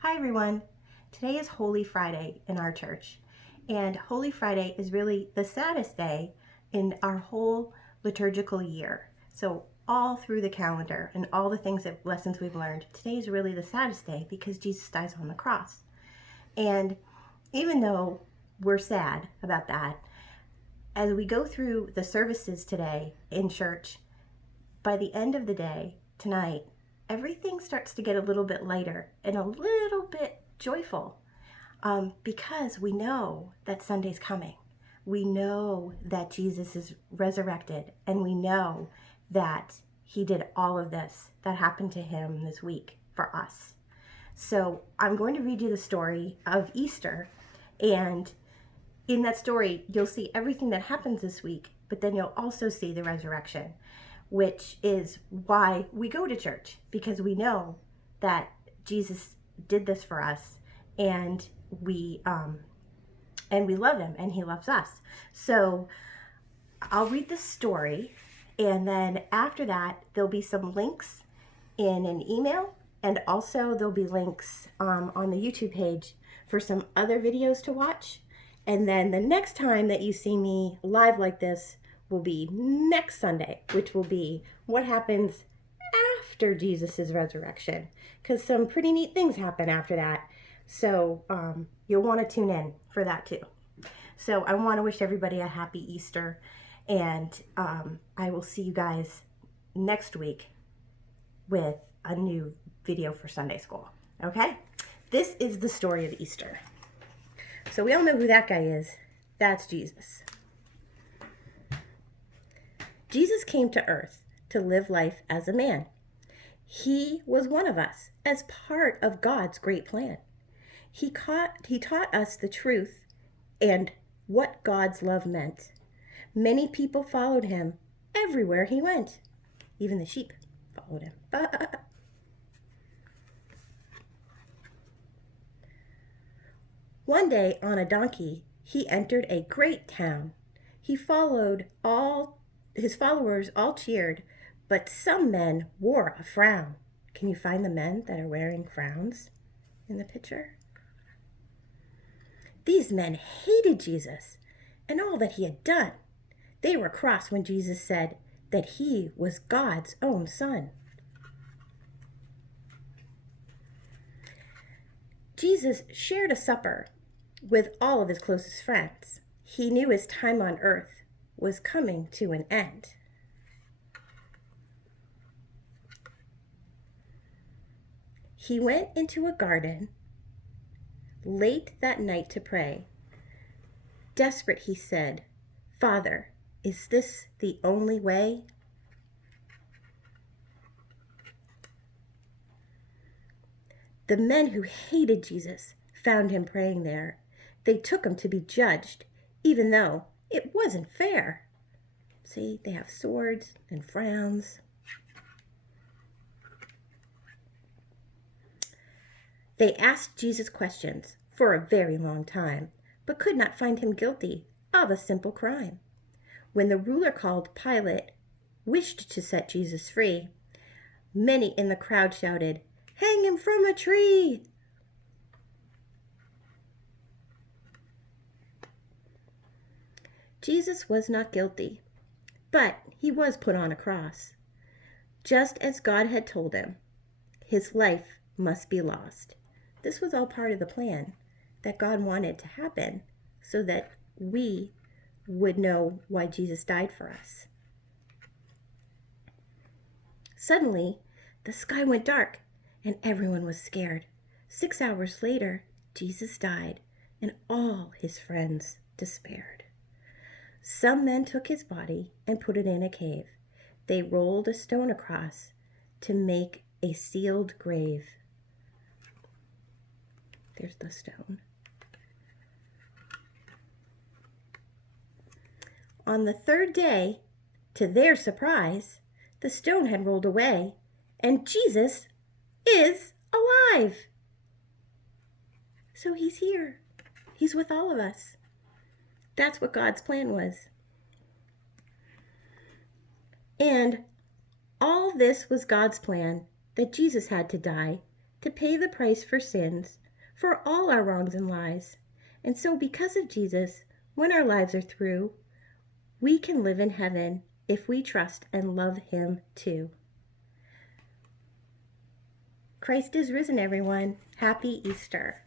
Hi everyone. Today is Holy Friday in our church, and Holy Friday is really the saddest day in our whole liturgical year. So all through the calendar and all the lessons we've learned, today is really the saddest day because Jesus dies on the cross. And even though we're sad about that, as we go through the services today in church, by the end of the day, tonight, everything starts to get a little bit lighter and a little bit joyful because we know that Sunday's coming. We know that Jesus is resurrected, and we know that he did all of this that happened to him this week for us. So I'm going to read you the story of Easter, and in that story, you'll see everything that happens this week, but then you'll also see the resurrection, which is why we go to church, because we know that Jesus did this for us, and we love him and he loves us. So I'll read the story, and then after that there'll be some links in an email, and also there'll be links on the YouTube page for some other videos to watch. And then the next time that you see me live like this will be next Sunday, which will be what happens after Jesus' resurrection, because some pretty neat things happen after that. So you'll want to tune in for that too. So I want to wish everybody a happy Easter, and I will see you guys next week with a new video for Sunday school. Okay? This is the story of Easter. So we all know who that guy is. That's Jesus. Jesus came to earth to live life as a man. He was one of us, as part of God's great plan. He taught us the truth and what God's love meant. Many people followed him everywhere he went. Even the sheep followed him. One day on a donkey, he entered a great town. His followers all cheered, but some men wore a frown. Can you find the men that are wearing frowns in the picture? These men hated Jesus and all that he had done. They were cross when Jesus said that he was God's own son. Jesus shared a supper with all of his closest friends. He knew his time on earth was coming to an end. He went into a garden late that night to pray. Desperate, he said, "Father, is this the only way?" The men who hated Jesus found him praying there. They took him to be judged, even though it wasn't fair. See, they have swords and frowns. They asked Jesus questions for a very long time, but could not find him guilty of a simple crime. When the ruler called Pilate wished to set Jesus free, many in the crowd shouted, "Hang him from a tree!" Jesus was not guilty, but he was put on a cross. Just as God had told him, his life must be lost. This was all part of the plan that God wanted to happen so that we would know why Jesus died for us. Suddenly, the sky went dark and everyone was scared. 6 hours later, Jesus died and all his friends despaired. Some men took his body and put it in a cave. They rolled a stone across to make a sealed grave. There's the stone. On the third day, to their surprise, the stone had rolled away, and Jesus is alive. So he's here. He's with all of us. That's what God's plan was. And all this was God's plan, that Jesus had to die to pay the price for sins, for all our wrongs and lies. And so because of Jesus, when our lives are through, we can live in heaven if we trust and love him too. Christ is risen, everyone. Happy Easter.